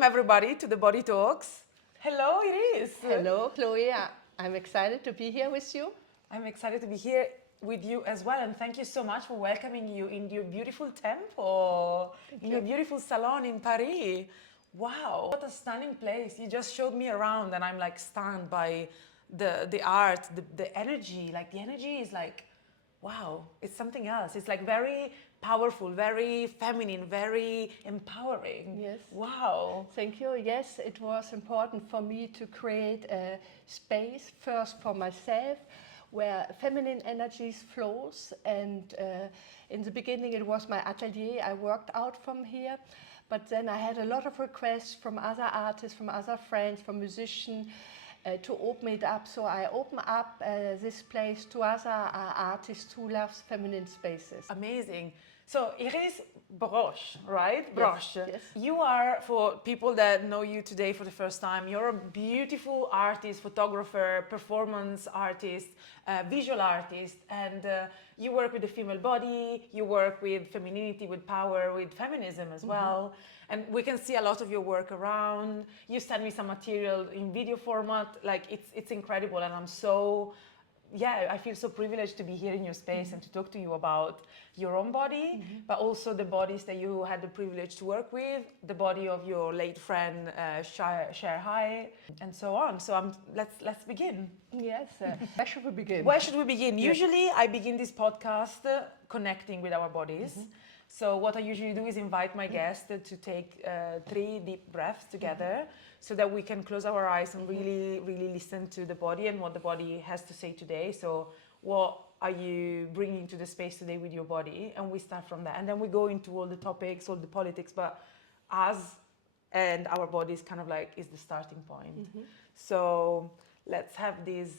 Welcome everybody to the Body Talks. Hello, Iris. Hello, Chloé. I'm excited to be here with you. I'm excited to be here with you as well, and thank you so much for welcoming you in your beautiful temple, your beautiful salon in Paris. Wow, what a stunning place. You just showed me around and I'm like stunned by the art, the energy. Like the energy is like, wow, it's something else. It's like very powerful, very feminine, very empowering. Yes. Wow. Thank you. Yes, it was important for me to create a space first for myself where feminine energies flows, and in the beginning it was my atelier. I worked out from here, but then I had a lot of requests from other artists, from other friends, from musicians to open it up. So I open up this place to other artists who love feminine spaces. Amazing. So Iris Brosch, right? Brosch. Yes. You are, for people that know you today for the first time, you're a beautiful artist, photographer, performance artist, visual artist, and you work with the female body, you work with femininity, with power, with feminism as well. And we can see a lot of your work around. You send me some material in video format, like it's incredible, and I'm so, yeah, I feel so privileged to be here in your space and to talk to you about your own body, but also the bodies that you had the privilege to work with, the body of your late friend Shire Hite, and so on. So let's begin. Yes. Where should we begin? Where should we begin? Usually I begin this podcast connecting with our bodies. So what I usually do is invite my guests to take 3 deep breaths together so that we can close our eyes and really listen to the body and what the body has to say today. So what are you bringing to the space today with your body? And we start from that. And then we go into all the topics, all the politics, but us and our bodies kind of like is the starting point. So let's have this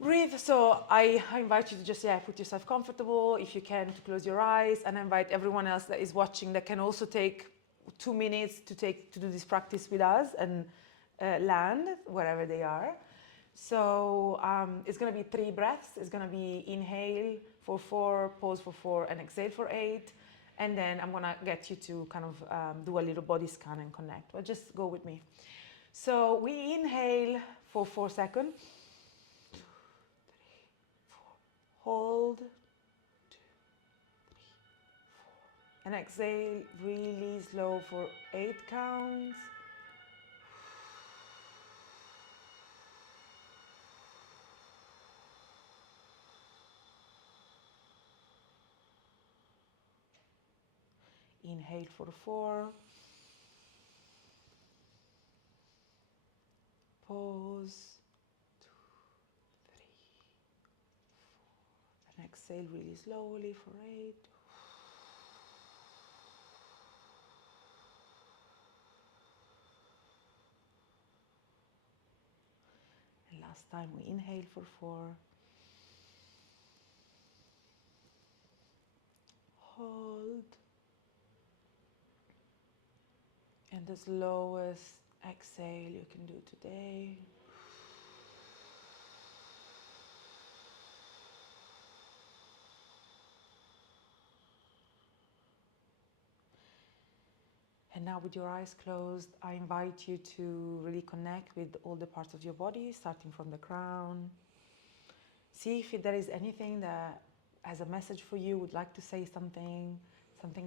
breathe. So I invite you to just put yourself comfortable, if you can, to close your eyes, and I invite everyone else that is watching that can also take 2 minutes to do this practice with us and land wherever they are. So it's going to be 3 breaths. It's going to be inhale for 4, pause for 4, and exhale for 8. And then I'm going to get you to kind of do a little body scan and connect. But just go with me. So we inhale for 4 seconds. Hold, 2, 3, 4, and exhale really slow for 8 counts. Inhale for 4. Pause. 2, 3, 4, and exhale really slowly for 8. And last time we inhale for 4. Hold. And the slowest exhale you can do today. And now with your eyes closed, I invite you to really connect with all the parts of your body, starting from the crown. See if there is anything that has a message for you, would like to say something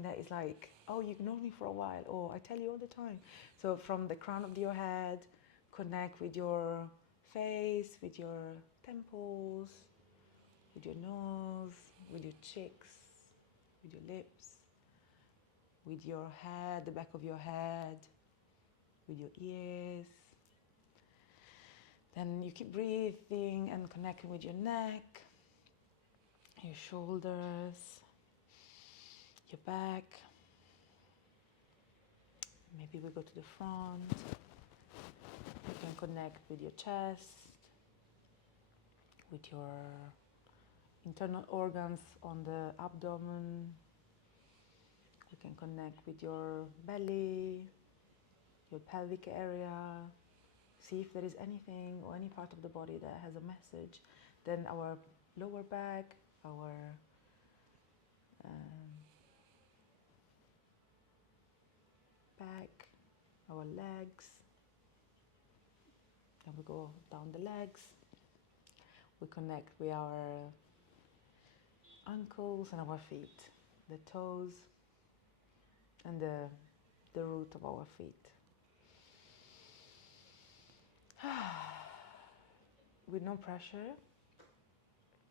that is like, oh, you ignored me for a while, or I tell you all the time. So from the crown of your head, connect with your face, with your temples, with your nose, with your cheeks, with your lips, with your head, the back of your head, with your ears. Then you keep breathing and connecting with your neck, your shoulders, your back. Maybe we go to the front. You can connect with your chest, with your internal organs on the abdomen. You can connect with your belly, your pelvic area. See if there is anything or any part of the body that has a message. Then our lower back, our back, our legs. Then we go down the legs. We connect with our ankles and our feet, the toes and the root of our feet. With no pressure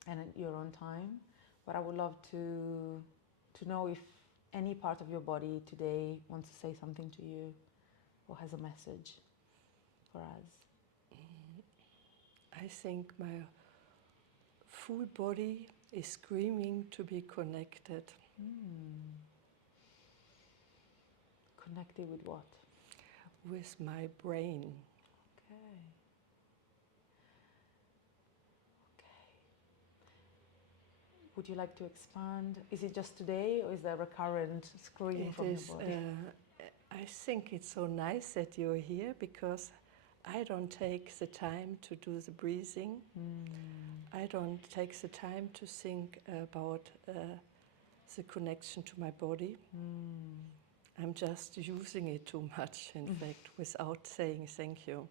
and at your own time, but I would love to know if any part of your body today wants to say something to you or has a message for us. I think my full body is screaming to be connected. Connected with what? With my brain. Okay. Would you like to expand? Is it just today, or is there recurrent scream from your body? I think it's so nice that you're here, because I don't take the time to do the breathing. I don't take the time to think about the connection to my body. I'm just using it too much, in fact, without saying thank you.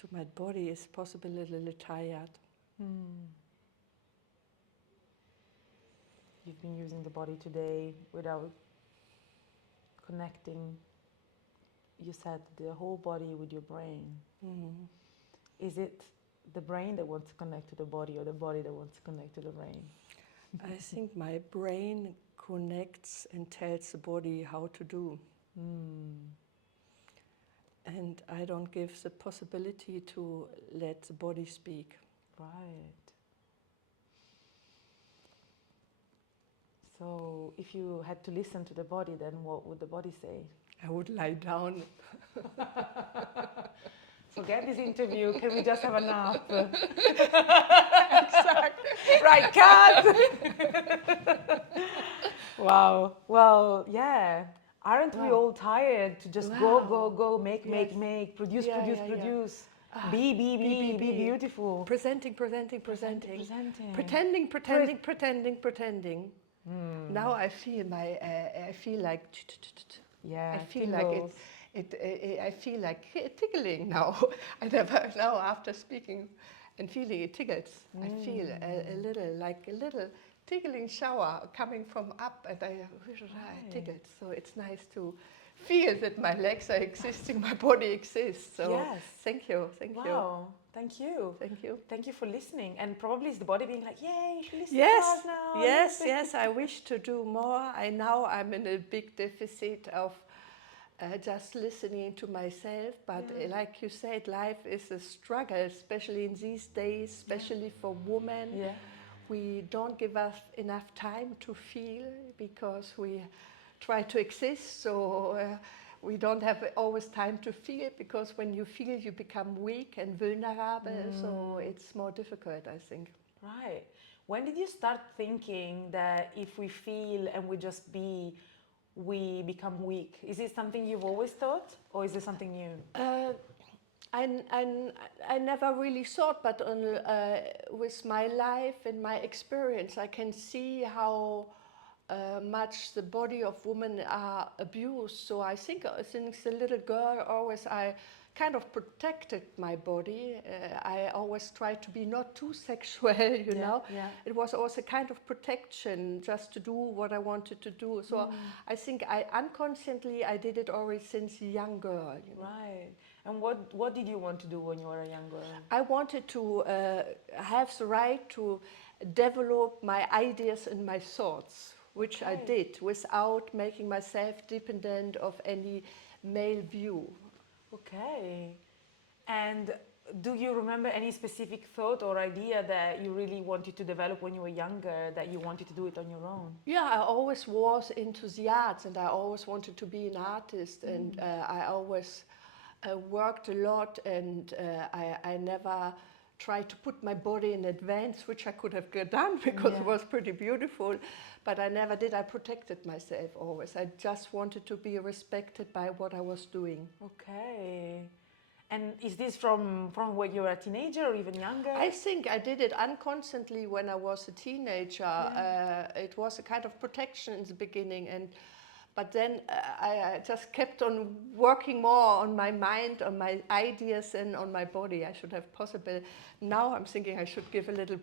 So my body is possibly a little tired. You've been using the body today without connecting, you said, the whole body with your brain. Is it the brain that wants to connect to the body, or the body that wants to connect to the brain? I think my brain connects and tells the body how to do. And I don't give the possibility to let the body speak. Right. So if you had to listen to the body, then what would the body say? I would lie down. Forget this interview, can we just have a nap? Exactly. Right, cut! Wow. Well, yeah. Aren't we all tired to just go, make, produce, produce? Be beautiful. Presenting. Pretending. Now I feel I feel like. Yeah, I feel like I feel like tickling now. I never now, after speaking and feeling it tickles. I feel a little tickling shower coming from up, and I tickled. So it's nice to feel that my legs are existing, my body exists. So yes. Thank you. Wow. Thank you. Thank you for listening. And probably it's the body being like, yay, you should listen to us now. Yes, I wish to do more. I'm in a big deficit of just listening to myself. But like you said, life is a struggle, especially in these days, especially for women. Yeah. We don't give us enough time to feel, because we try to exist. So we don't have always time to feel, because when you feel, you become weak and vulnerable. So it's more difficult, I think. Right. When did you start thinking that if we feel and we just be, we become weak? Is it something you've always thought, or is it something new? I never really thought, but with my life and my experience, I can see how much the body of women are abused. So I think since a little girl, always I kind of protected my body. I always tried to be not too sexual, you know. Yeah. It was also kind of protection, just to do what I wanted to do. So I think unconsciously I did it already since a young girl. You know? Right. And what did you want to do when you were a young girl? I wanted to have the right to develop my ideas and my thoughts, which I did without making myself dependent of any male view. Okay. And do you remember any specific thought or idea that you really wanted to develop when you were younger, that you wanted to do it on your own? Yeah, I always was into the arts, and I always wanted to be an artist, and I always worked a lot, and I never tried to put my body in advance, which I could have done because it was pretty beautiful, but I never did. I protected myself always. I just wanted to be respected by what I was doing. Okay. And is this from when you were a teenager or even younger? I think I did it unconsciously when I was a teenager. It was a kind of protection in the beginning, and But then I just kept on working more on my mind, on my ideas, and on my body. I should have possible. Now I'm thinking I should give a little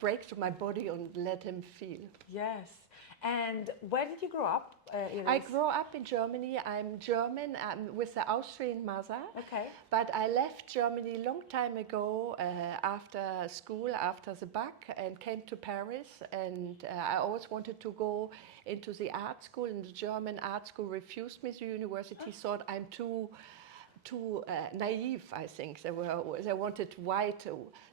break to my body and let him feel. Yes. And where did you grow up, Iris? I grew up in Germany. I'm German. I'm with an Austrian mother. Okay. But I left Germany a long time ago after school, after the bac, and came to Paris. And I always wanted to go into the art school, and the German art school refused me. The university thought I'm too naive, I think. They wanted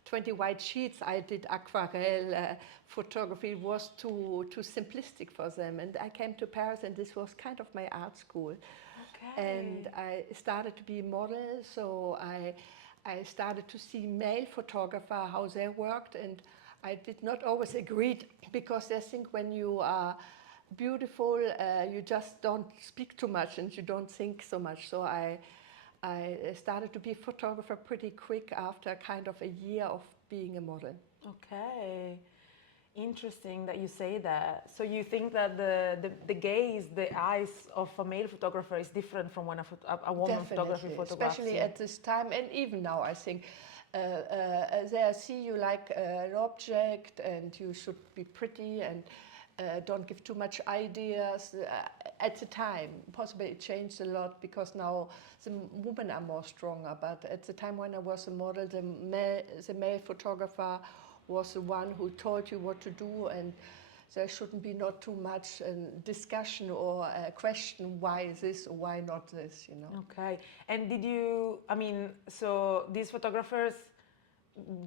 20 white sheets. I did aquarelle photography. It was too simplistic for them. And I came to Paris, and this was kind of my art school. Okay. And I started to be a model, so I started to see male photographer, how they worked, and I did not always agree, because they think when you are beautiful, you just don't speak too much and you don't think so much. So I started to be a photographer pretty quick after kind of a year of being a model. Okay. Interesting that you say that. So you think that the gaze, the eyes of a male photographer is different from when a woman photography photographs especially you. at this time, and even now, I think they see you like an object, and you should be pretty and don't give too much ideas. At the time, possibly it changed a lot, because now the women are more stronger. But at the time when I was a model, the male photographer was the one who told you what to do, and there shouldn't be not too much discussion or question why this or why not this, you know. Okay. And did you, I mean, so these photographers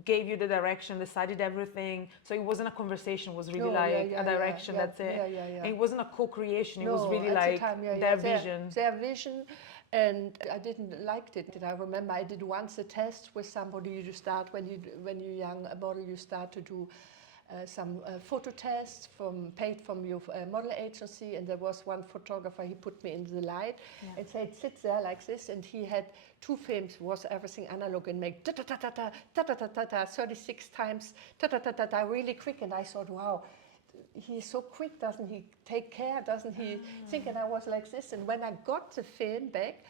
gave you the direction, decided everything, so it wasn't a conversation, it was really a direction, that's it. And it wasn't a co-creation, it was really like their vision. Their vision. And I didn't like it. I remember I did once a test with somebody. You start when you're young, a model, you start to do some photo tests paid from your model agency. And there was one photographer, he put me in the light and said, sit there like this. And he had 2 films, was everything analog, and make 36 times, really quick. And I thought, wow, he's so quick, doesn't he take care, doesn't he think? And I was like this, and when I got the film back,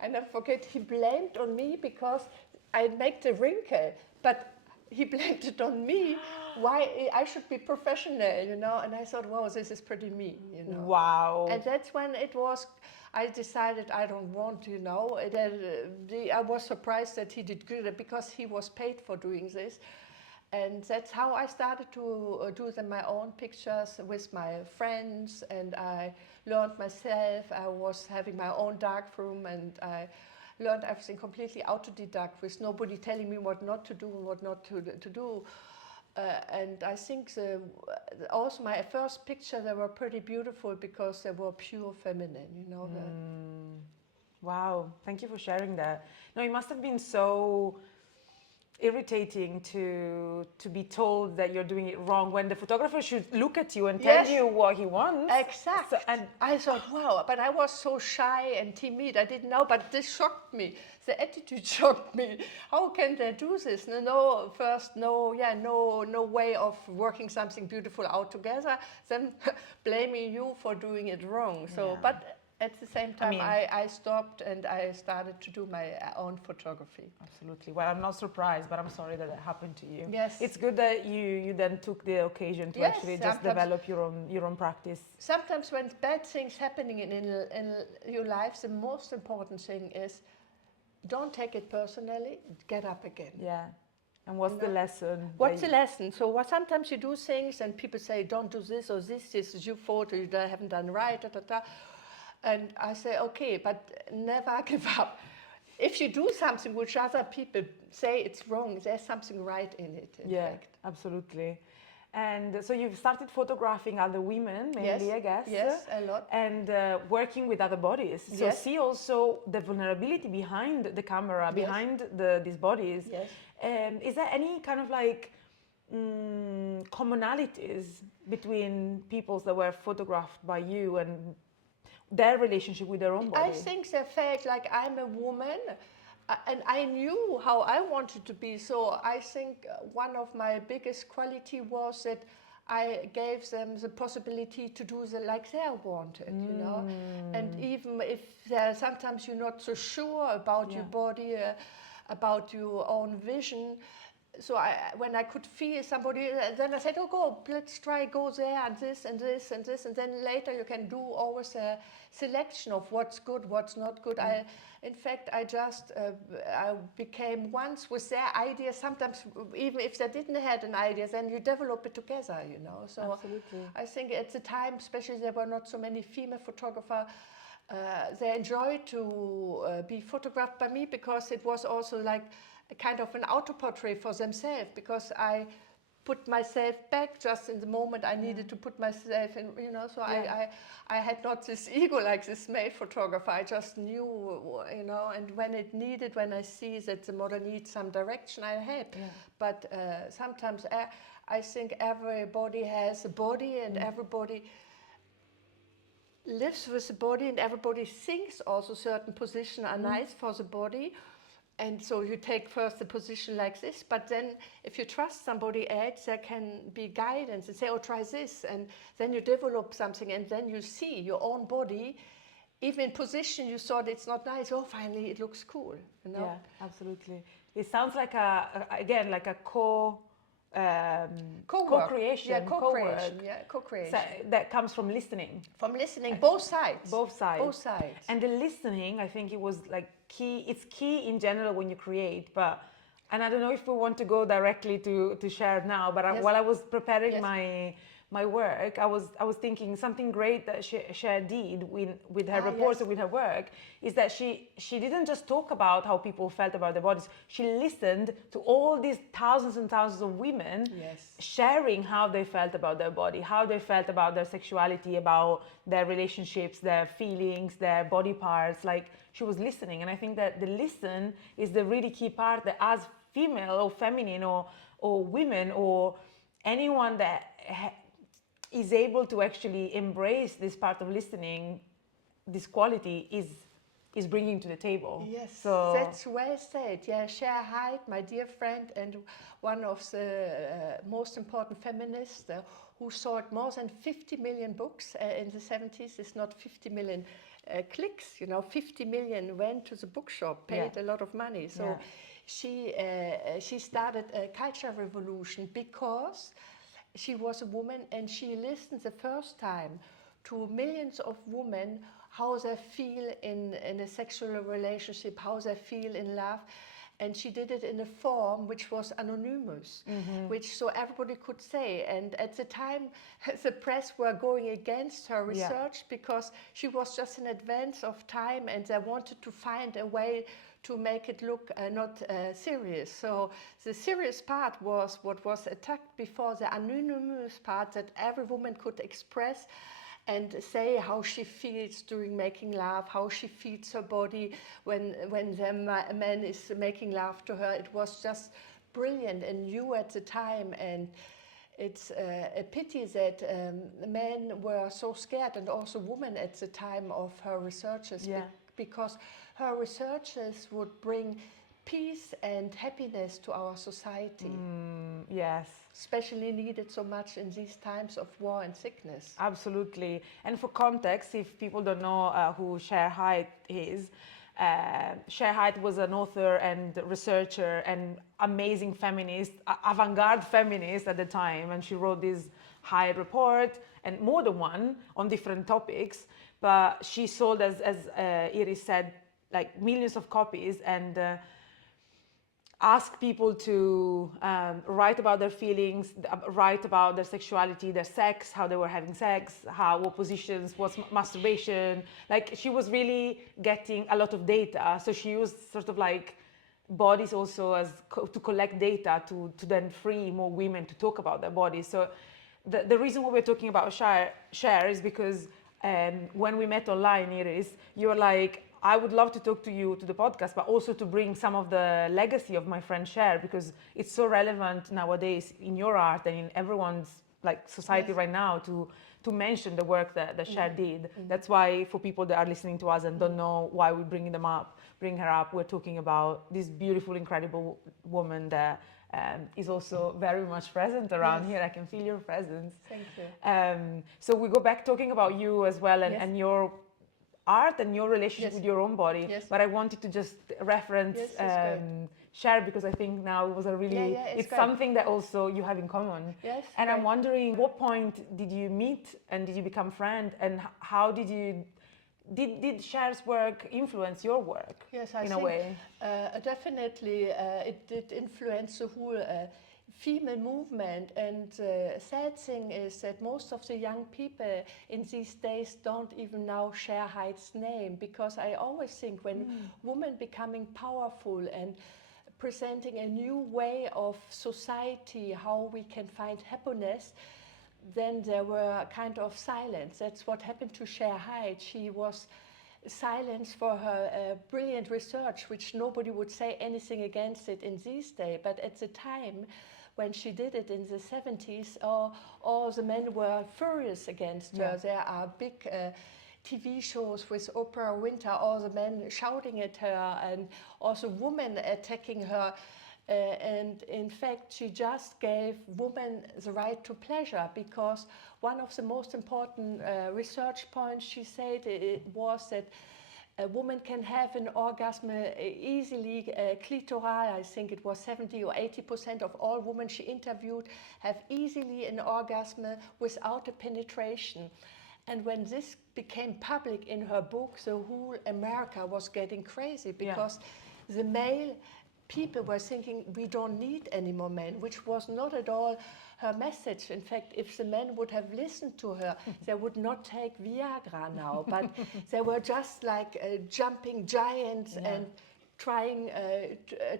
and I forget, he blamed on me because I make the wrinkle, but he blamed it on me, why I should be professional, you know. And I thought, wow, this is pretty me, you know. Wow. And that's when it was, I decided I don't want, you know. I was surprised that he did good, because he was paid for doing this. And that's how I started to do my own pictures with my friends, and I learned myself. I was having my own darkroom, and I learned everything completely autodidact, with nobody telling me what not to do and what not to do. And I think also my first picture, they were pretty beautiful because they were pure feminine, you know. Wow, thank you for sharing that. No, it must have been so irritating to be told that you're doing it wrong, when the photographer should look at you and tell you what he wants. Exactly. So, and I thought, wow, but I was so shy and timid, I didn't know, but this shocked me. The attitude shocked me. How can they do this? No way of working something beautiful out together, then blaming you for doing it wrong. So, but at the same time, I stopped and I started to do my own photography. Absolutely. Well, I'm not surprised, but I'm sorry that happened to you. Yes. It's good that you then took the occasion to actually just develop your own practice. Sometimes when bad things happening in your life, the most important thing is don't take it personally, get up again. Yeah. And what's the lesson? What's the lesson? So sometimes you do things and people say, don't do this or this is your fault, or you haven't done right, And I say, okay, but never give up. If you do something which other people say it's wrong, there's something right in it, in fact. Absolutely. And so you've started photographing other women, mainly, I guess. Yes, a lot. And working with other bodies. So see also the vulnerability behind the camera, behind these bodies. Yes. Is there any kind of like commonalities between people that were photographed by you and their relationship with their own body? I think they felt like I'm a woman, and I knew how I wanted to be. So I think one of my biggest quality was that I gave them the possibility to do like they wanted, you know. And even if sometimes you're not so sure about your body, about your own vision, so when I could feel somebody, then I said, oh, let's try go there and this and this and this, and then later you can do always a selection of what's good, what's not good. In fact, I became once with their idea. Sometimes even if they didn't have an idea, then you develop it together, you know. So Absolutely. I think at the time, especially there were not so many female photographers. They enjoyed to be photographed by me because it was also like a kind of an auto-portrait for themselves, because I put myself back just in the moment I needed to put myself in, you know, so I had not this ego like this male photographer. I just knew, you know, and when I see that the model needs some direction, I help. But sometimes I think everybody has a body, and everybody lives with the body, and everybody thinks also certain positions are nice for the body. And so you take first the position like this, but then if you trust somebody else, there can be guidance and say, oh, try this. And then you develop something, and then you see your own body, even in position you thought it's not nice, oh, finally it looks cool, you know? Yeah, absolutely. It sounds like again, like a co-creation. Yeah, co-creation. Yeah, co-creation. So that comes from listening. From listening, both sides. Both sides. Both sides. And the listening, I think it was like key. It's key in general when you create, and I don't know if we want to go directly to Share now, but while I was preparing my work, I was thinking something great that Share did with her reports and with her work is that she didn't just talk about how people felt about their bodies. She listened to all these thousands and thousands of women sharing how they felt about their body, how they felt about their sexuality, about their relationships, their feelings, their body parts. Like, she was listening, and I think that the listen is the really key part that as female or feminine or women or anyone that is able to actually embrace this part of listening, this quality is bringing to the table. Yes, so well said. Yeah, Shire Hite, my dear friend, and one of the most important feminists who sold more than 50 million books in the 70s. It's not 50 million clicks, you know, 50 million went to the bookshop, paid a lot of money. So she started a culture revolution because she was a woman, and she listened the first time to millions of women, how they feel in a sexual relationship, how they feel in love. And she did it in a form which was anonymous, which so everybody could say. And at the time, the press were going against her research because she was just in advance of time, and they wanted to find a way to make it look not serious. So the serious part was what was attacked before, the anonymous part that every woman could express and say how she feels during making love, how she feels her body when the man is making love to her. It was just brilliant and new at the time, and it's a pity that men were so scared, and also women at the time of her researches, because her researches would bring peace and happiness to our society. Yes. Especially needed so much in these times of war and sickness. Absolutely. And for context, if people don't know who Shire Hite is, Shire Hite was an author and researcher and amazing feminist, avant-garde feminist at the time, and she wrote this Hite report and more than one on different topics. But she sold, as Iris said, like millions of copies, and ask people to write about their feelings, write about their sexuality, their sex, how they were having sex, what positions, what's masturbation. Like, she was really getting a lot of data. So she used sort of like bodies also as to collect data to then free more women to talk about their bodies. So the reason why we're talking about Share is because when we met online, Iris, you were like, I would love to talk to you to the podcast, but also to bring some of the legacy of my friend Share, because it's so relevant nowadays in your art and in everyone's like society right now to mention the work that Share did. That's why for people that are listening to us and don't know why we're bringing her up, we're talking about this beautiful, incredible woman that is also very much present around Yes. here. I can feel your presence. Thank you. So we go back talking about you as well, Yes. and your art and your relationship Yes. with your own body. Yes. But I wanted to just reference Yes, it's great. Share, because I think now it was a really, it's great. something that also you have in common. Yes, And I'm great. wondering, what point did you meet and did you become friend, and how did you, did Share's work influence your work? Yes, I in think a way? Definitely it did influence the whole female movement. And the sad thing is that most of the young people in these days don't even know Share Hite's name, because I always think when women becoming powerful and presenting a new way of society, how we can find happiness, then there were kind of silence. That's what happened to Shire Hite. She was silenced for her brilliant research, which nobody would say anything against it in these days. But at the time when she did it in the 70s, all the men were furious against her. There are big TV shows with Oprah Winter, all the men shouting at her, and also women attacking her. And in fact, she just gave women the right to pleasure, because one of the most important research points she said it was that a woman can have an orgasm easily, clitoral. I think it was 70 or 80% of all women she interviewed have easily an orgasm without a penetration. And when this became public in her book, the whole America was getting crazy, because the male people were thinking we don't need any more men, which was not at all her message. In fact, if the men would have listened to her, they would not take Viagra now, but they were just like jumping giants and trying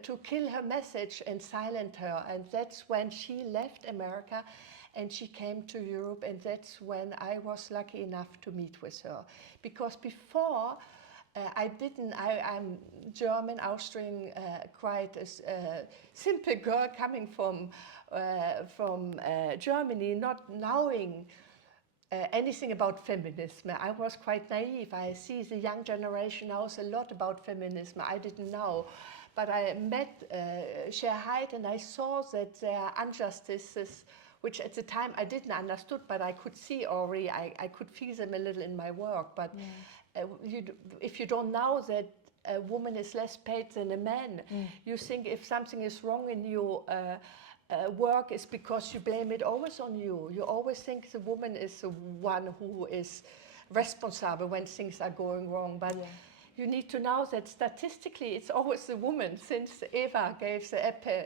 to kill her message and silence her. And that's when she left America and she came to Europe, and that's when I was lucky enough to meet with her. Because before, I'm German, Austrian, quite a simple girl coming from Germany, not knowing anything about feminism. I was quite naive. I see the young generation knows a lot about feminism. I didn't know. But I met Shire Hite, and I saw that there are injustices, which at the time I didn't understood, but I could see already, I could feel them a little in my work. But if you don't know that a woman is less paid than a man, you think if something is wrong in your work, it's because you blame it always on you. You always think the woman is the one who is responsible when things are going wrong. But you need to know that statistically it's always the woman, since Eva gave the apple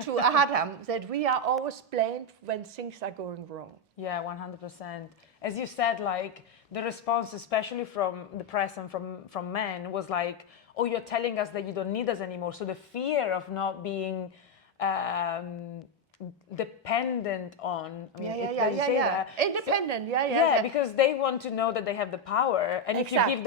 to Adam, that we are always blamed when things are going wrong. Yeah, 100%. As you said, like the response, especially from the press and from men, was like, "Oh, you're telling us that you don't need us anymore." So the fear of not being dependent on, independent, because they want to know that they have the power, and if you give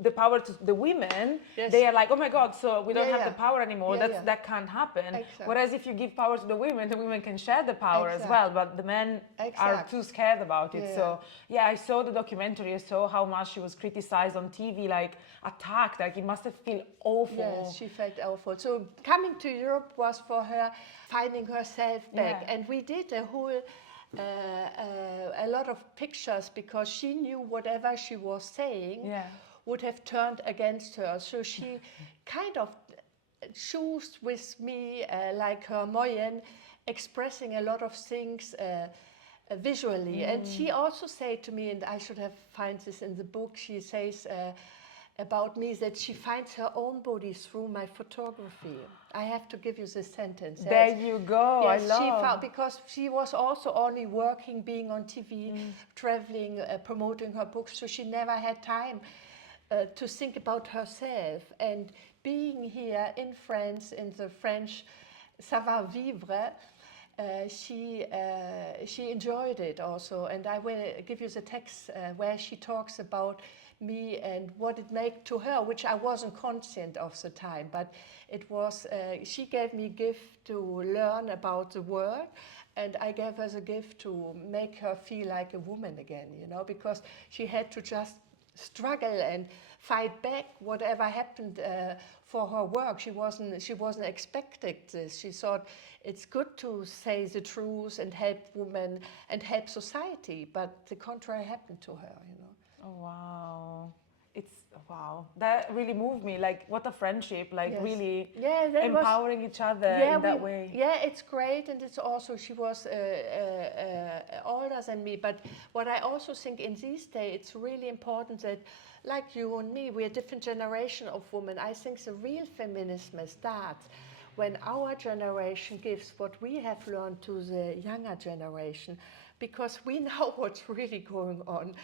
the power to the women, they are like, "Oh my God, so we don't have the power anymore." That can't happen. Whereas if you give power to the women can share the power as well, but the men are too scared about it. So I saw the documentary. I saw how much she was criticized on TV, like attacked. Like it must have felt awful. Yes, she felt awful. So coming to Europe was for her finding herself back, and we did a whole a lot of pictures, because she knew whatever she was saying would have turned against her. So she kind of chose with me like her moyen, expressing a lot of things visually. And she also said to me, and I should have found this in the book, she says about me that she finds her own body through my photography. I have to give you this sentence. There you go. Yes, I love. she found, because she was also only working, being on TV, traveling, promoting her books, so she never had time to think about herself. And being here in France, in the French savoir-vivre, she enjoyed it also. And I will give you the text where she talks about me and what it made to her, which I wasn't conscient of the time, but it was, she gave me a gift to learn about the world, and I gave her the gift to make her feel like a woman again, because she had to just struggle and fight back whatever happened for her work. She wasn't expecting this. She thought it's good to say the truth and help women and help society, but the contrary happened to her, you know. Oh, wow. Wow. That really moved me. Like, what a friendship, like Yes. really that empowering each other in that way. Yeah, it's great, and it's also, she was older than me, but what I also think in these days, it's really important that, like you and me, we're a different generation of women. I think the real feminism starts when our generation gives what we have learned to the younger generation, because we know what's really going on,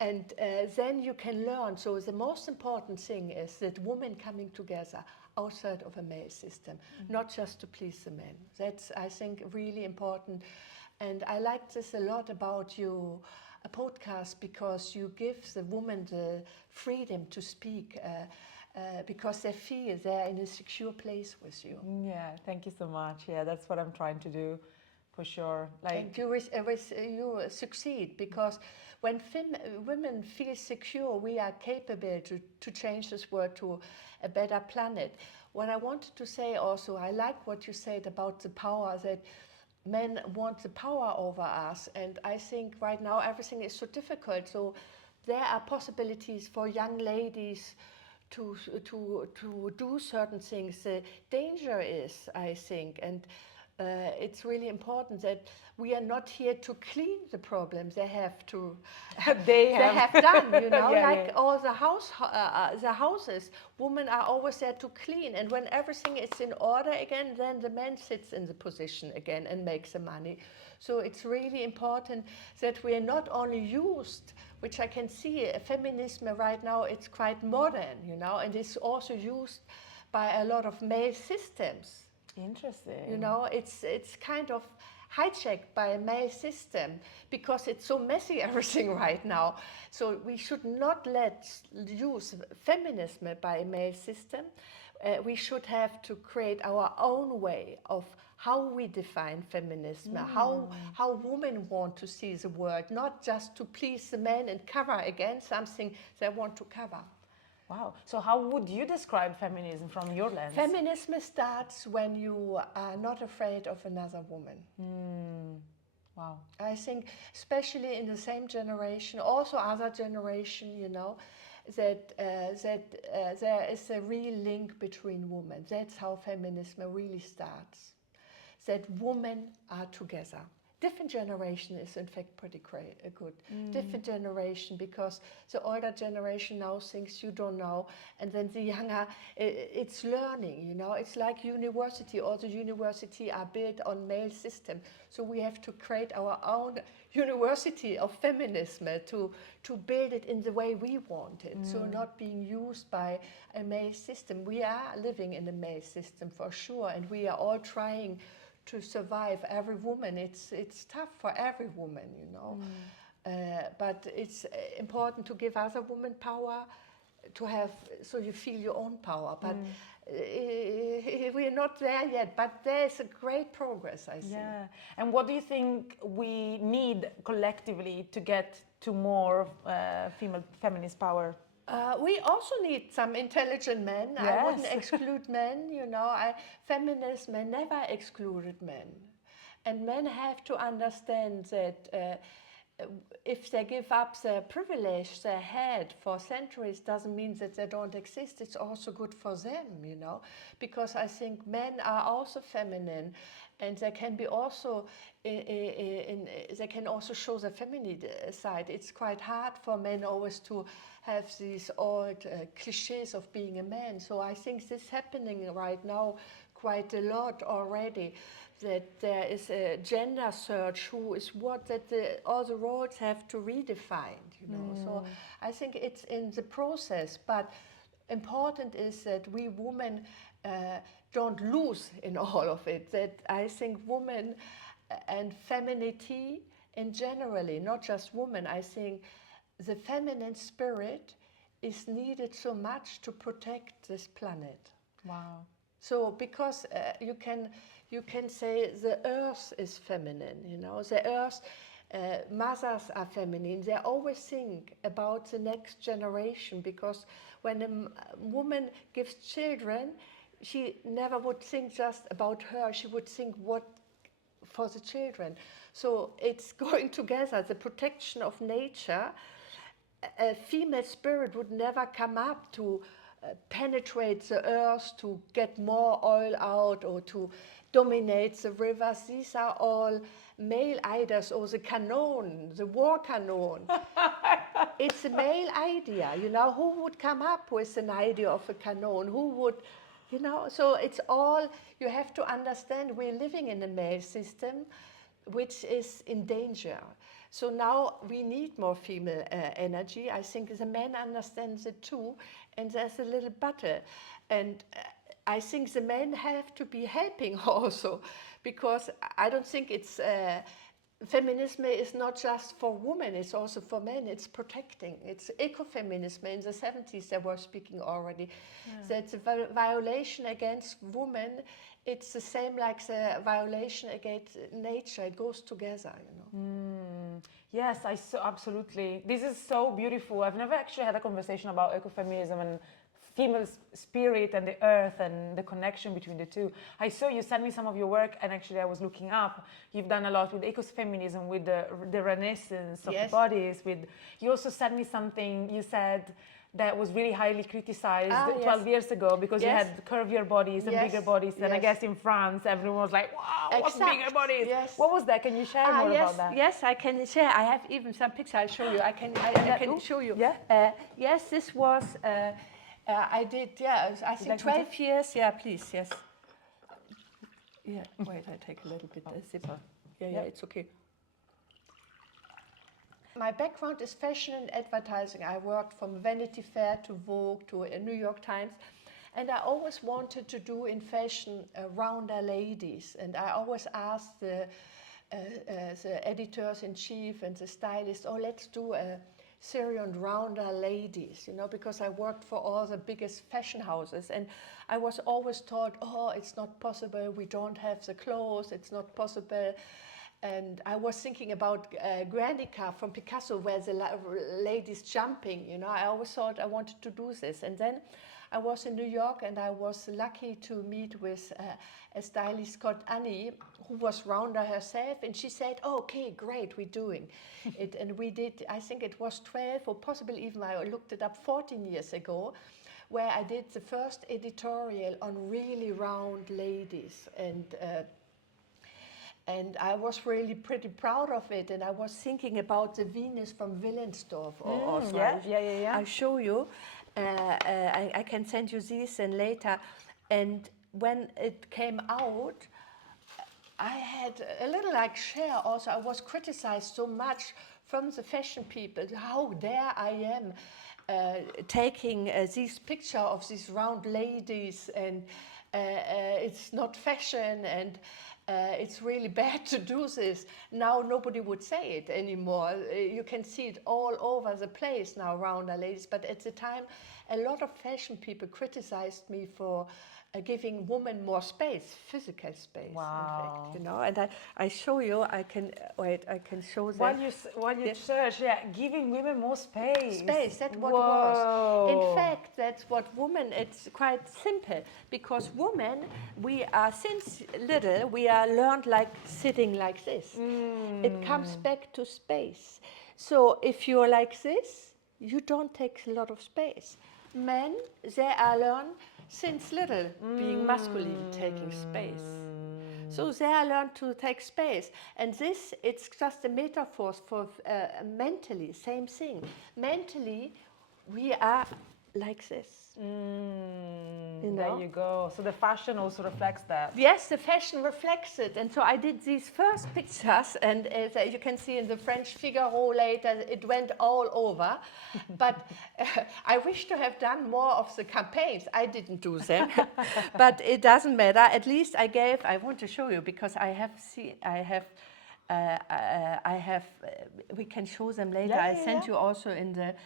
and then you can learn. So the most important thing is that women coming together outside of a male system, not just to please the men. That's, I think, really important. And I like this a lot about you, a podcast, because you give the woman the freedom to speak, because they feel they're in a secure place with you. Yeah, thank you so much. Yeah, that's what I'm trying to do, for sure. Like, and you succeed, because when women feel secure, we are capable to change this world to a better planet. What I wanted to say also, I like what you said about the power, that men want the power over us, and I think right now everything is so difficult. So there are possibilities for young ladies to do certain things. The danger is, I think, and it's really important that we are not here to clean the problems. They have to. They have done, you know, Yeah, like yeah. all the houses. Women are always there to clean, and when everything is in order again, then the man sits in the position again and makes the money. So it's really important that we are not only used, which I can see, feminism right now, it's quite modern, you know, and it's also used by a lot of male systems. Interesting. You know, it's kind of hijacked by a male system, because it's so messy, everything right now. So we should not use feminism by a male system. We should have to create our own way of how we define feminism, how women want to see the world, not just to please the men and cover again something they want to cover. Wow. So how would you describe feminism from your lens? Feminism starts when you are not afraid of another woman. Wow. I think, especially in the same generation, also other generation, you know, that there is a real link between women. That's how feminism really starts. That women are together. Different generation is in fact pretty good. Different generation, because the older generation now thinks you don't know, and then the younger, it's learning, you know. It's like university. All the university are built on male system, so we have to create our own university of feminism to build it in the way we want it. So not being used by a male system. We are living in a male system for sure, and we are all trying to survive. Every woman, it's tough for every woman, you know. But it's important to give other women power, to have, so you feel your own power. But we're not there yet, but there's a great progress, I think. Yeah. And what do you think we need collectively to get to more female feminist power? We also need some intelligent men. Yes. I wouldn't exclude men, you know. Feminism never excluded men. And men have to understand that if they give up the privilege they had for centuries, doesn't mean that they don't exist. It's also good for them, you know. Because I think men are also feminine, and they can be also they can also show the feminine side. It's quite hard for men always to have these old cliches of being a man. So I think this is happening right now quite a lot already, that there is a gender search, who is what, that all the roles have to redefine, you know. So I think it's in the process, but important is that we women don't lose in all of it. That I think women and femininity in generally, not just women, I think the feminine spirit is needed so much to protect this planet. Wow. So because you can say the earth is feminine, you know, the earth mothers are feminine. They always think about the next generation, because when a woman gives children, she never would think just about her. She would think what for the children. So it's going together, the protection of nature. A female spirit would never come up to penetrate the earth, to get more oil out, or to dominate the rivers. These are all male ideas, or the cannon, the war cannon. It's a male idea, you know. Who would come up with an idea of a cannon? Who would, you know? So it's all, you have to understand, we're living in a male system which is in danger. So now we need more female energy. I think the men understand it too, and there's a little battle. And I think the men have to be helping also, because I don't think it's, feminism is not just for women, it's also for men. It's protecting. It's ecofeminism. In the 70s they were speaking already. That's a violation against women. It's the same like the violation against nature. It goes together, you know. Yes, absolutely. This is so beautiful. I've never actually had a conversation about ecofeminism and female spirit and the earth and the connection between the two. I saw you sent me some of your work, and actually I was looking up. You've done a lot with ecofeminism, with the renaissance of the bodies. You also sent me something you said that was really highly criticized 12 years ago, because you had curvier bodies and bigger bodies. And I guess in France, everyone was like, wow, what's bigger bodies? What was that? Can you share more about that? Yes, I can share. I have even some pictures. I'll show you. I can show you. Yeah. Yes, this was, I did, I think 12 years. Yeah, please, yes. Yeah, wait, I take a little bit of zipper. Yeah, it's okay. My background is fashion and advertising. I worked from Vanity Fair to Vogue to New York Times. And I always wanted to do in fashion rounder ladies. And I always asked the editors-in-chief and the stylists, oh, let's do a series on rounder ladies, you know, because I worked for all the biggest fashion houses. And I was always told, oh, it's not possible. We don't have the clothes. It's not possible. And I was thinking about Guernica from Picasso, where the ladies jumping, you know. I always thought I wanted to do this. And then I was in New York, and I was lucky to meet with a stylist called Annie, who was rounder herself. And she said, oh, okay, great, we're doing it. And we did, I think it was 12, or possibly even, I looked it up 14 years ago, where I did the first editorial on really round ladies. And I was really pretty proud of it. And I was thinking about the Venus from Willensdorf. I'll show you. I can send you these and later. And when it came out, I had a little like Cher also. I was criticized so much from the fashion people. How dare I am taking these pictures of these round ladies, and it's not fashion, and it's really bad to do this. Now nobody would say it anymore. You can see it all over the place now, rounder ladies. But at the time, a lot of fashion people criticized me for giving women more space, physical space. Wow. In fact, you know. And I show you. I can wait. I can show that. While you search, giving women more space. Space. That's what it was. In fact, that's what women. It's quite simple, because women, we are since little we are learned like sitting like this. It comes back to space. So if you're like this, you don't take a lot of space. Men, they are learned since little being masculine, taking space. So they are learned to take space. And this, it's just a metaphor for mentally, same thing. Mentally, we are like this. You know? There you go. So the fashion also reflects that. Yes, the fashion reflects it. And so I did these first pictures, and as you can see in the French Figaro later, it went all over. But I wish to have done more of the campaigns. I didn't do them, but it doesn't matter. At least I want to show you, because we can show them later. I sent you also in the,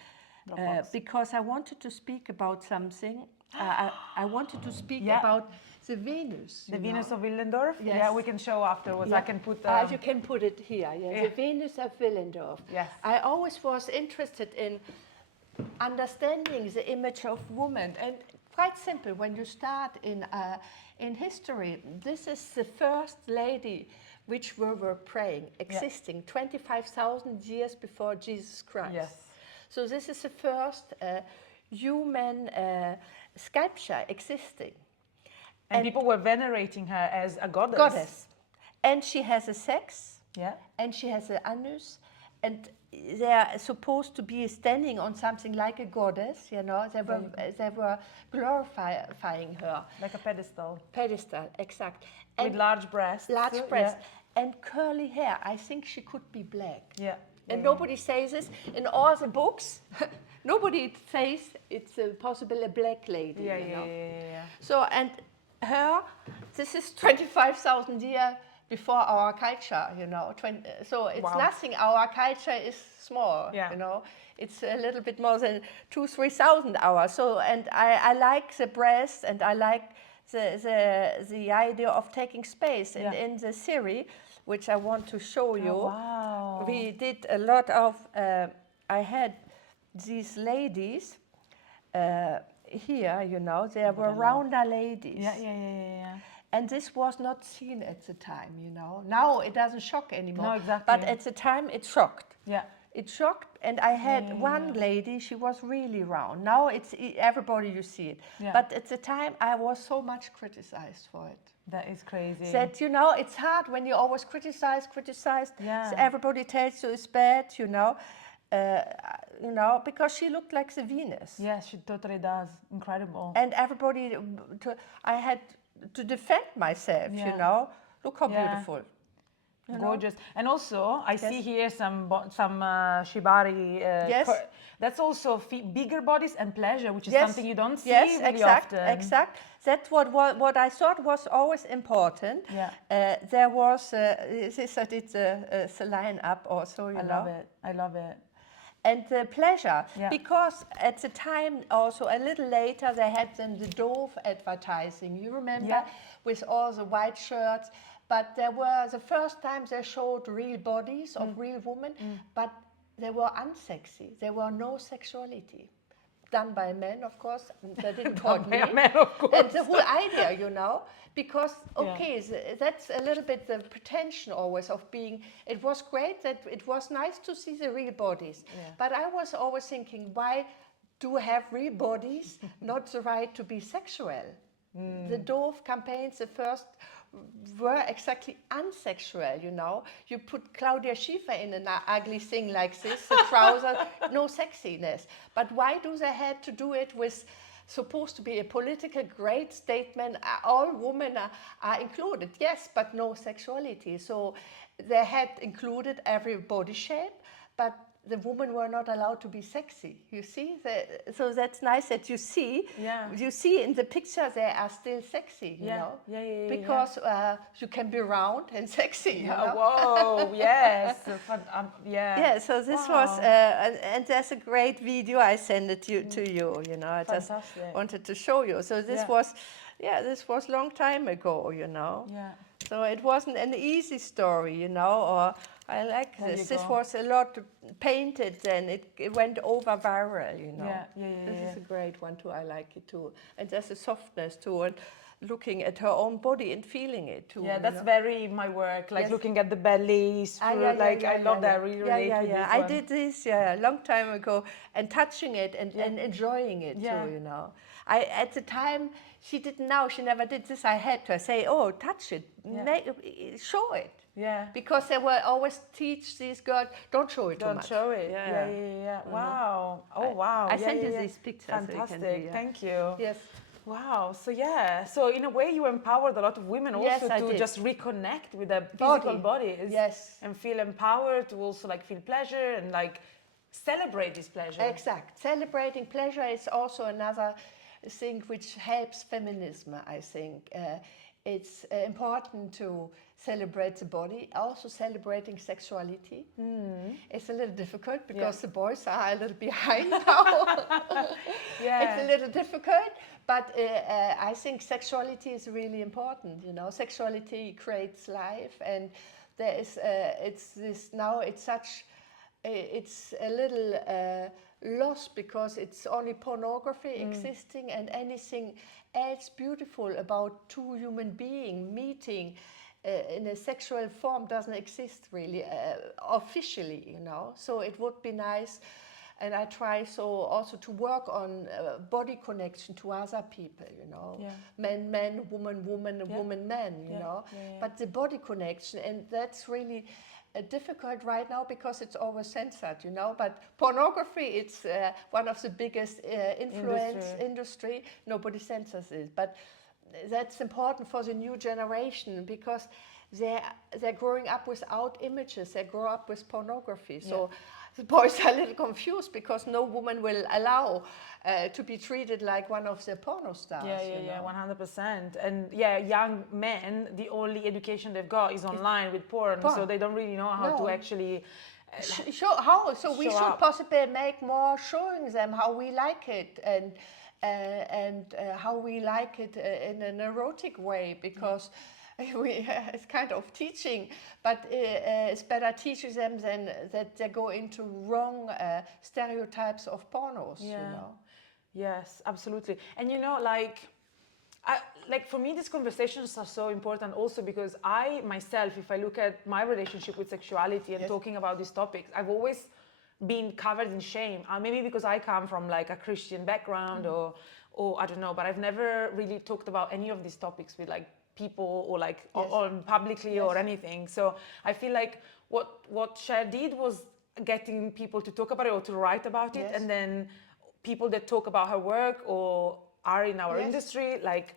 because I wanted to speak about something. I wanted to speak Yeah. about the Venus. The you Venus know. of Willendorf? Yes. Yeah, we can show afterwards. Yeah. I can put... You can put it here. Yeah. Yeah. The Venus of Willendorf. Yes. I always was interested in understanding the image of woman, and quite simple. When you start in history, this is the first lady which we were praying, existing 25,000 years before Jesus Christ. Yes. So this is the first human sculpture existing. And people were venerating her as a goddess. Goddess. And she has a sex, Yeah. and she has an anus, and they are supposed to be standing on something like a goddess, you know. They were glorifying her. Like a pedestal. Pedestal, exact. With large breasts. Large breasts. And curly hair. I think she could be black. Yeah. And nobody says this. In all the books, nobody says it's possible a black lady. Yeah, you know? yeah. So, and her, this is 25,000 years before our culture, you know. So it's nothing. Our culture is small, you know. It's a little bit more than 2,000-3,000 hours. So, and I like the breast, and I like the idea of taking space. And in the series, which I want to show you, we did a lot of, I had these ladies here, you know, they were rounder ladies. Yeah. And this was not seen at the time, you know. Now it doesn't shock anymore. No, exactly. But at the time it shocked. Yeah. It shocked, and I had one lady, she was really round. Now it's everybody you see it. Yeah. But at the time I was so much criticized for it. That is crazy. That, you know, it's hard when you always criticize. Yeah. So everybody tells you it's bad, you know, because she looked like the Venus. Yes, she totally does. Incredible. And everybody, I had to defend myself, you know. Look how beautiful. Gorgeous. And also, I see here some shibari. That's also bigger bodies and pleasure, which is something you don't see really often. Exact. That's what I thought was always important. Yeah. There was, this I did the line up also, you know. I love it. And the pleasure, because at the time also a little later they had then the Dove advertising, you remember, with all the white shirts, but there were the first time they showed real bodies of real women, but they were unsexy, there were no sexuality. Done by men, of course, they didn't call me. Men, of course. And the whole idea, you know, because, that's a little bit the pretension always of being, it was great that it was nice to see the real bodies. But I was always thinking, why do have real bodies not the right to be sexual? The Dove campaigns, the first were exactly unsexual, you know. You put Claudia Schiffer in an ugly thing like this, the trousers, no sexiness. But why do they have to do it with supposed to be a political great statement? All women are included, yes, but no sexuality. So they had included every body shape, but the women were not allowed to be sexy. You see, so that's nice that you see. You see in the picture they are still sexy. You know, because you can be round and sexy. You know? Whoa! Yes. Yeah. So this was, and there's a great video I sent it to you. You know, I just wanted to show you. So this was, this was long time ago. You know. Yeah. So it wasn't an easy story, you know, or I like this. This was a lot painted and it went over viral, you know. This is a great one too, I like it too. And there's a softness too, and looking at her own body and feeling it too. Yeah, that's very my work, like looking at the bellies, I love that, really relate with this I one. did this, a long time ago, and touching it and enjoying it too, you know. At the time, she didn't know, she never did this, I had to say, oh, touch it, show it. Yeah. Because they will always teach these girls, don't show it too much. Don't show it. Yeah. Wow. Oh, wow. I sent you these pictures. Fantastic. So you can Thank you. Yes. Wow. So in a way, you empowered a lot of women also to just reconnect with their physical bodies. Yes. And feel empowered to also like feel pleasure and like celebrate this pleasure. Exact. Celebrating pleasure is also another thing which helps feminism, I think. it's important to celebrate the body, also celebrating sexuality. It's a little difficult because the boys are a little behind now. It's a little difficult, but I think sexuality is really important. You know, sexuality creates life, and there is it's a little lost because it's only pornography existing, and anything else beautiful about two human beings meeting in a sexual form doesn't exist really officially, you know. So it would be nice, and I try also to work on body connection to other people, you know, man, woman, woman, man, you know. But the body connection, and that's really difficult right now because it's always censored, you know. But pornography, it's one of the biggest influence industry. Nobody censors it, but that's important for the new generation because they're growing up without images. They grow up with pornography. So the boys are a little confused because no woman will allow to be treated like one of the porno stars. Yeah, 100%. And young men, the only education they've got is online with porn, so they don't really know how to actually show how. So we should possibly make more showing them how we like it and how we like it in an erotic way, because it's kind of teaching, but it's better teaching them than that they go into wrong stereotypes of pornos, you know. Yes, absolutely. And you know, like for me, these conversations are so important also because I myself, if I look at my relationship with sexuality and talking about these topics, I've always been covered in shame. Maybe because I come from like a Christian background or I don't know, but I've never really talked about any of these topics with like people or like on publicly or anything. So I feel like what Shire did was getting people to talk about it or to write about it, and then people that talk about her work or are in our industry like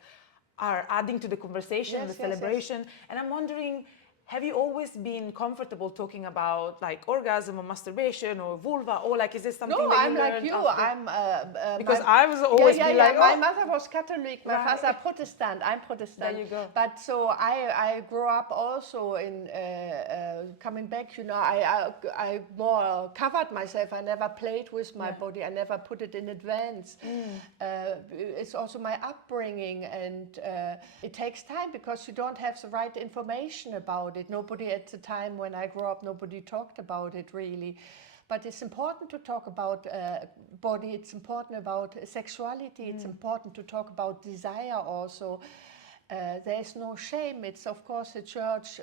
are adding to the conversation, the celebration. And I'm wondering, have you always been comfortable talking about like orgasm or masturbation or vulva, or like is this something that you learned? No, I'm like you. I'm because I was always like, my mother was Catholic, my father Protestant. I'm Protestant. There you go. But so I grew up also in coming back. You know, I more covered myself. I never played with my body. I never put it in advance. It's also my upbringing, and it takes time because you don't have the right information about it. Nobody at the time when I grew up, nobody talked about it really. But it's important to talk about body, it's important about sexuality, it's important to talk about desire also. There's no shame. It's of course the church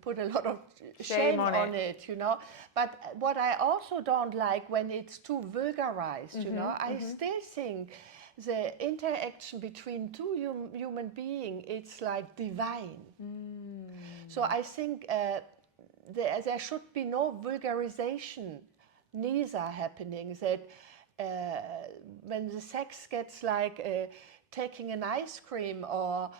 put a lot of shame on it, you know. But what I also don't like when it's too vulgarized, you know. I still think the interaction between two human beings, it's like divine. So I think there should be no vulgarization neither happening, that when the sex gets like taking an ice cream or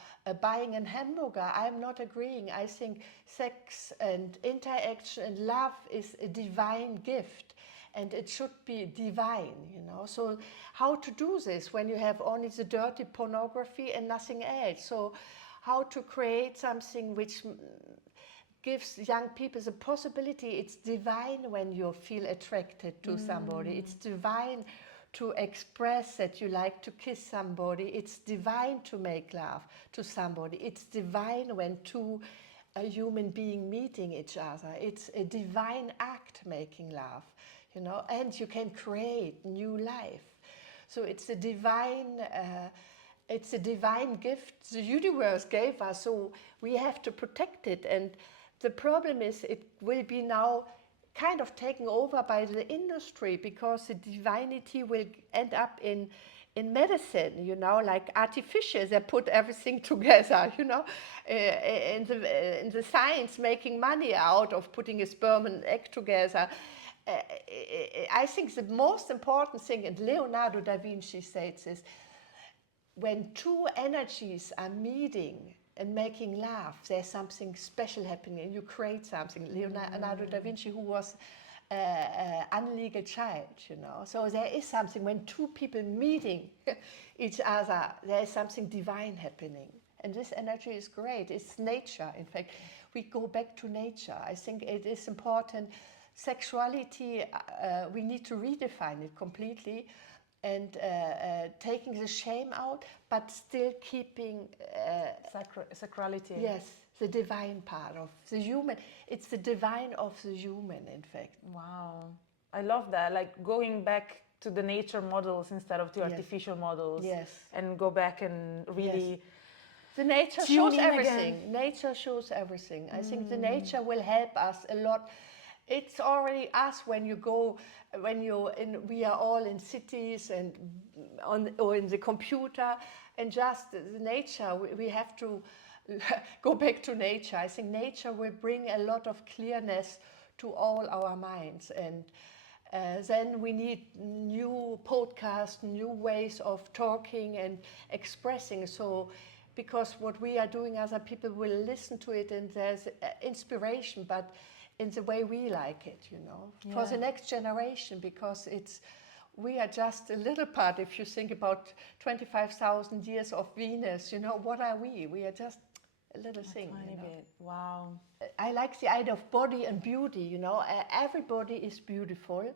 buying a hamburger, I'm not agreeing. I think sex and interaction and love is a divine gift, and it should be divine, you know. So how to do this when you have only the dirty pornography and nothing else? So how to create something which gives young people the possibility. It's divine when you feel attracted to somebody. It's divine to express that you like to kiss somebody. It's divine to make love to somebody. It's divine when a human being meeting each other. It's a divine act making love, you know, and you can create new life. So it's a divine gift the universe gave us, so we have to protect it. And the problem is it will be now kind of taken over by the industry, because the divinity will end up in medicine, you know, like artificial. They put everything together, you know, in the science, making money out of putting a sperm and egg together. I think the most important thing, and Leonardo da Vinci says this, when two energies are meeting and making love, there's something special happening, and you create something. Leonardo da Vinci, who was an illegal child, you know. So there is something when two people meeting each other, there is something divine happening. And this energy is great. It's nature. In fact, we go back to nature. I think it is important. Sexuality, we need to redefine it completely, and taking the shame out, but still keeping sacrality. Yes, the divine part of the human. It's the divine of the human, in fact. Wow, I love that. Like going back to the nature models instead of to Yes. artificial models. Yes. And go back and really. Yes. The nature tune shows in everything. again. Nature shows everything. I think the nature will help us a lot. It's already us when you go, we are all in cities and or in the computer, and just the nature. We have to go back to nature. I think nature will bring a lot of clearness to all our minds, and then we need new podcasts, new ways of talking and expressing. So, because what we are doing, other people will listen to it, and there's inspiration, but in the way we like it, for the next generation, because we are just a little part. If you think about 25,000 years of Venus, what are we? We are just a little thing. Tiny bit. Wow. I like the idea of body and beauty. Everybody is beautiful.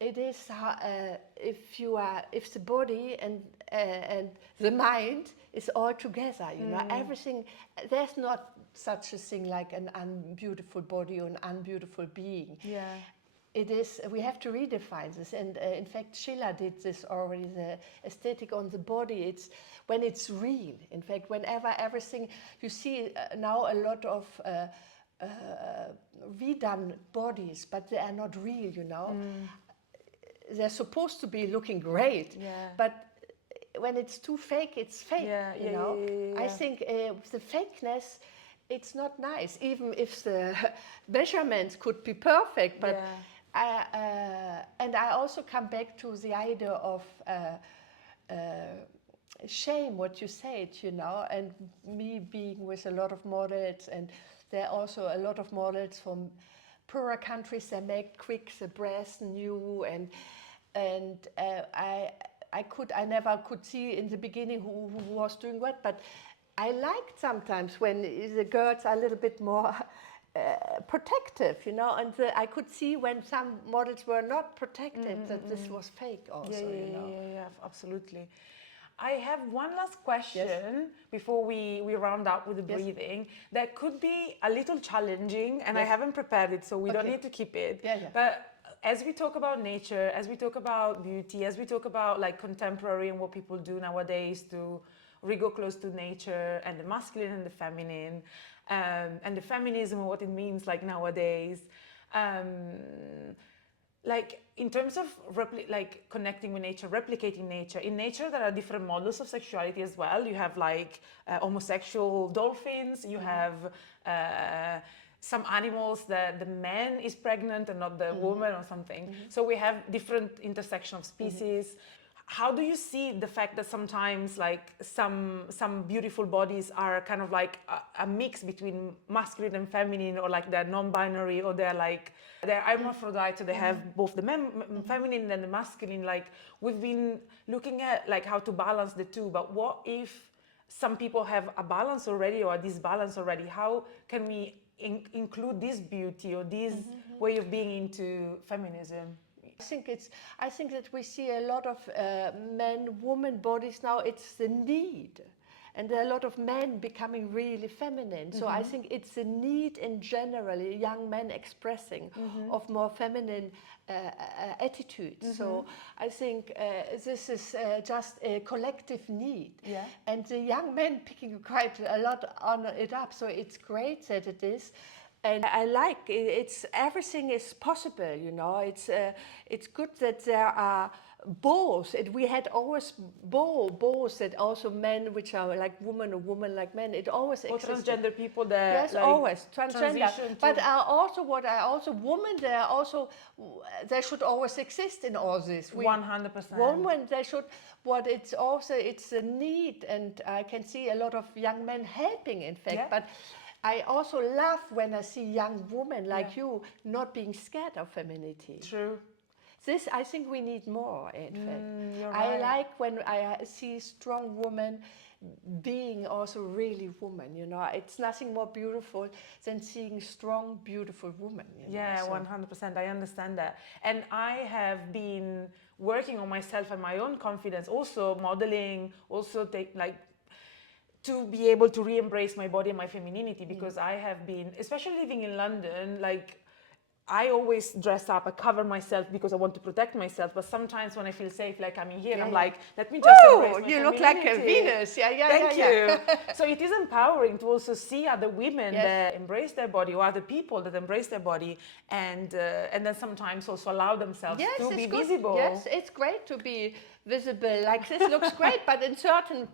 It is if the body and the mind is all together. Everything. There's not such a thing like an unbeautiful body or an unbeautiful being. Yeah. It is. We have to redefine this, and in fact, Schiller did this already. The aesthetic on the body. It's when it's real. In fact, whenever everything you see now a lot of redone bodies, but they are not real. They're supposed to be looking great, but when it's too fake, it's fake. I think the fakeness, it's not nice. Even if the measurements could be perfect, but and I also come back to the idea of shame, what you said, and me being with a lot of models, and there are also a lot of models from poorer countries that make quick the breast new, and I never could see in the beginning who was doing what, but I liked sometimes when the girls are a little bit more protective, and I could see when some models were not protected that this was fake also, Yeah, absolutely. I have one last question before we round up with the breathing that could be a little challenging, and I haven't prepared it, so we don't need to keep it. But as we talk about nature, as we talk about beauty, as we talk about like contemporary and what people do nowadays to really go close to nature and the masculine and the feminine, and the feminism and what it means like nowadays, like in terms of connecting with nature, replicating nature. In nature, there are different models of sexuality as well. You have like homosexual dolphins. You have some animals that the man is pregnant and not the woman or something. So we have different intersection of species. How do you see the fact that sometimes like some beautiful bodies are kind of like a mix between masculine and feminine, or like they're non-binary, or they're hermaphrodite, so they have both the feminine and the masculine? Like we've been looking at like how to balance the two, but what if some people have a balance already or a disbalance already? How can we include this beauty or this way of being into feminism? I think that we see a lot of woman bodies now. It's the need, and there are a lot of men becoming really feminine. So I think it's a need in general, young men expressing of more feminine attitudes. So I think this is just a collective need, and the young men picking quite a lot on it up. So it's great that it is. And I like it's everything is possible, It's good that there are both. We had always both that also men, which are like woman or woman like men. It always existed. Or transgender people that yes, like always transgender. But women. They should always exist in all this. 100%. Women, they should. It's a need, and I can see a lot of young men helping. In fact, but I also love when I see young women like you not being scared of femininity. True. this, I think we need more, in fact. You're I right. like when I see strong women being also really woman, you know. It's nothing more beautiful than seeing strong, beautiful women, you know. Yeah, So, 100%. I understand that. And I have been working on myself and my own confidence, also modeling, also take like to be able to re-embrace my body and my femininity, because I have been, especially living in London, like I always dress up, I cover myself because I want to protect myself, but sometimes when I feel safe, like I'm in here, I'm like, let me just embrace my you look like a femininity. Venus. Yeah, Thank yeah, you. yeah. So it is empowering to also see other women Yes. that embrace their body, or other people that embrace their body, and then sometimes also allow themselves Yes, to it's be good. visible. Yes, it's great to be visible. Like this looks great, but in certain,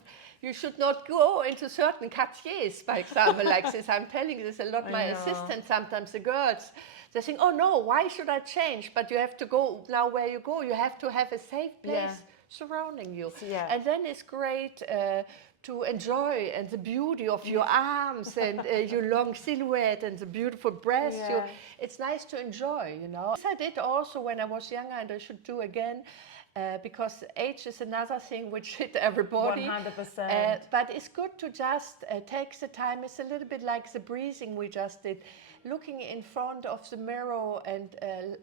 you should not go into certain quartiers, for example, like this. I'm telling this a lot. I My know. assistants, sometimes the girls, they think, oh no, why should I change? But you have to go now where you go. You have to have a safe place Yeah. surrounding you. Yeah. And then it's great to enjoy and the beauty of your arms and your long silhouette and the beautiful breasts. Yeah. It's nice to enjoy, you know. This I did also when I was younger, and I should do again. Because age is another thing which hit everybody. 100%. But it's good to just take the time. It's a little bit like the breathing we just did. Looking in front of the mirror and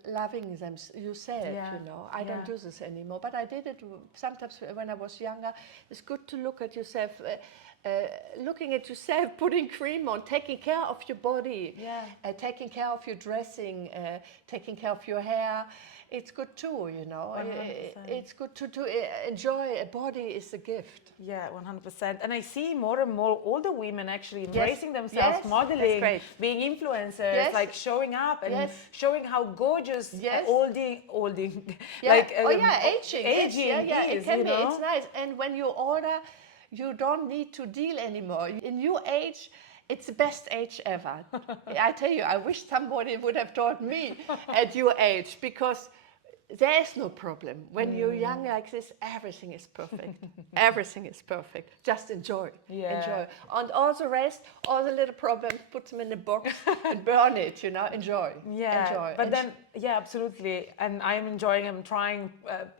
loving them, yourself, Yeah, you know. I yeah. don't do this anymore, but I did it sometimes when I was younger. It's good to look at yourself, looking at yourself, putting cream on, taking care of your body, Yeah. taking care of your dressing, taking care of your hair. It's good too, you know. 100%. It's good to enjoy. A body is a gift. Yeah, 100%. And I see more and more older women actually embracing themselves, Yes, modeling, that's great. being influencers, Yes. like showing up and Yes. showing how gorgeous Yes. olding, Yeah. like Aging. Yes, aging yeah. is, It can you be. know? It's nice. And when you're older, you don't need to deal anymore. In your age, it's the best age ever. I tell you, I wish somebody would have taught me at your age, because there is no problem. When you're young like this, everything is perfect. Everything is perfect. Just enjoy. Yeah. Enjoy. And all the rest, all the little problems, put them in a box and burn it, you know. Enjoy. Yeah, Enjoy. but then, yeah, absolutely. And I'm enjoying, I'm trying,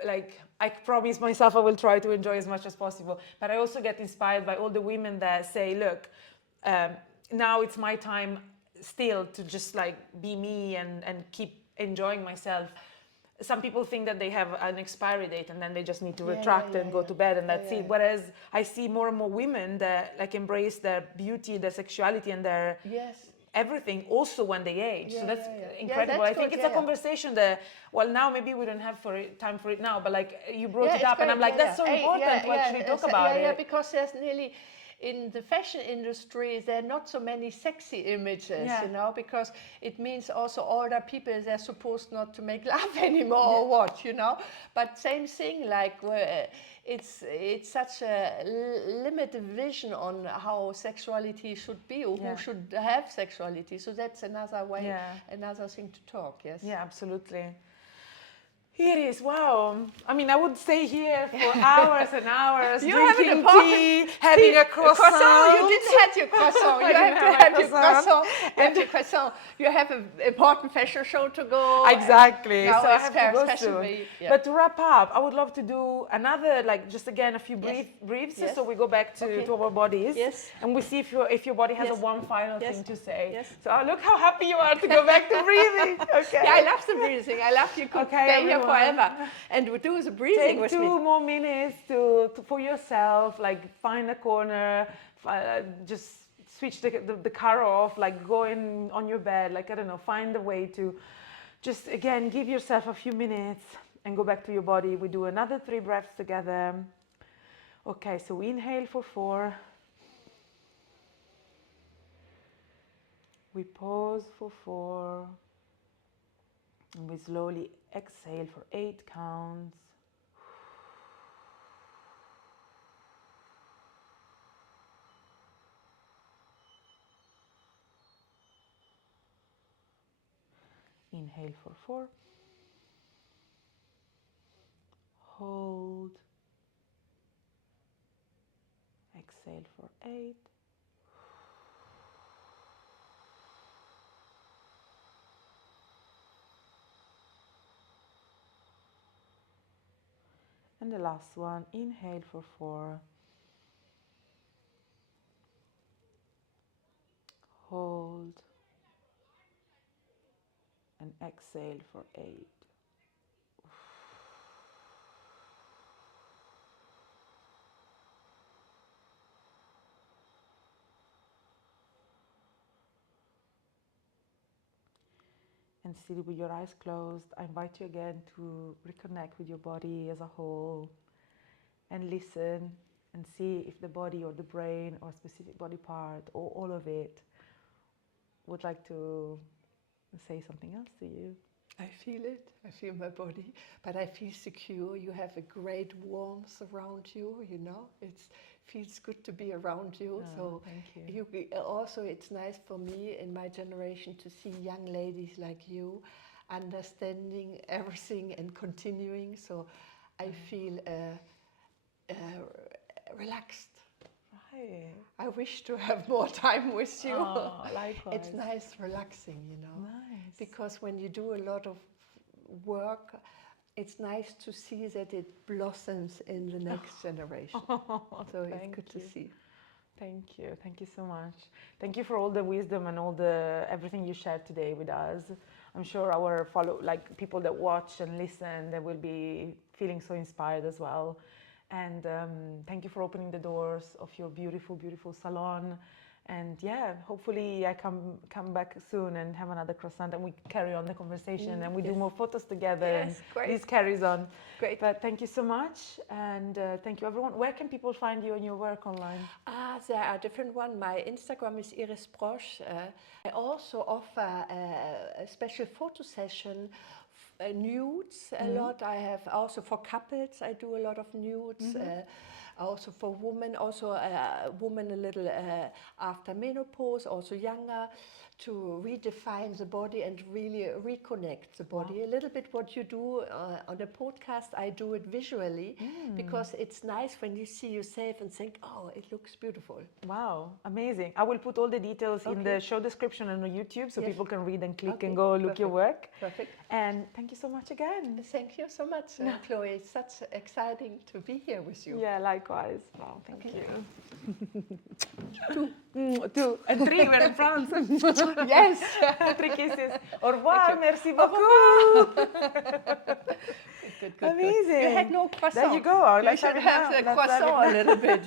like, I promise myself I will try to enjoy as much as possible. But I also get inspired by all the women that say, look, now it's my time still to just like be me and keep enjoying myself. Some people think that they have an expiry date and then they just need to retract and go to bed and that's it. Whereas I see more and more women that like embrace their beauty, their sexuality and their everything also when they age. So that's incredible. That's I think good, it's a conversation that, well, now maybe we don't have time for it now, but like you brought it up great, and I'm like, that's so important to actually talk about it. Yeah, because there's nearly, in the fashion industry, there are not so many sexy images, you know, because it means also older people, they're supposed not to make love anymore or what, you know. But same thing, like it's such a limited vision on how sexuality should be or who should have sexuality. So that's another way, another thing to talk, yes. Yeah, absolutely. Iris, wow. I mean, I would stay here for hours and hours, drinking tea, having a croissant. You didn't have your croissant. You have to have your croissant. And your croissant. You have an important fashion show to go. Exactly. Now so I it's have Paris to go Fashion soon. Week. Yeah. But to wrap up, I would love to do another, like, just again, a few briefs, Yes. so we go back to our bodies. Yes. And we see if your body has a one final Yes. thing to say. Yes. So look how happy you are to go back to breathing. Okay. Yeah, I love the breathing. I love you could stay here forever. And we do the breathing Take with me. 2 more minutes for yourself, like find a corner, just switch the car off, like go in on your bed, like I don't know, find a way to just again give yourself a few minutes and go back to your body. We do another 3 breaths together. Okay, so we inhale for 4. We pause for 4. And we slowly exhale for 8 counts. Inhale for 4. Hold. Exhale for 8. And the last one, inhale for 4. Hold. And exhale for 8. And still with your eyes closed, I invite you again to reconnect with your body as a whole and listen and see if the body or the brain or a specific body part or all of it would like to say something else to you. I feel it. I feel my body, but I feel secure. You have a great warmth around you. You know, it feels good to be around you. So thank you. Also, it's nice for me in my generation to see young ladies like you, understanding everything and continuing. So I feel relaxed. Right. I wish to have more time with you. Oh, likewise. It's nice, relaxing, you know. Nice. Because when you do a lot of work, it's nice to see that it blossoms in the next generation. So it's good to see. Thank you. Thank you so much. Thank you for all the wisdom and all everything you shared today with us. I'm sure our people that watch and listen, they will be feeling so inspired as well. And thank you for opening the doors of your beautiful, beautiful salon. And yeah, hopefully I come back soon and have another croissant and we carry on the conversation and we do more photos together. Yes, and great. This carries on. Great. But thank you so much, and thank you everyone. Where can people find you and your work online? There are different ones. My Instagram is Iris Brosch. I also offer a special photo session, nudes a lot. I have also for couples, I do a lot of nudes. Also for women, also women a little after menopause, also younger, to redefine the body and really reconnect the body. Wow. A little bit what you do on the podcast, I do it visually because it's nice when you see yourself and think, oh, it looks beautiful. Wow, amazing. I will put all the details in the show description and on YouTube so people can read and click and go look your work. Perfect. And thank you so much again. Thank you so much, Chloé. It's such exciting to be here with you. Yeah, likewise. Wow, thank you. 2 and 3, we're in France. Yes. 3 kisses. Au revoir, merci beaucoup. Good. Amazing. You had no croissant. There you go. You should have the croissant a little bit.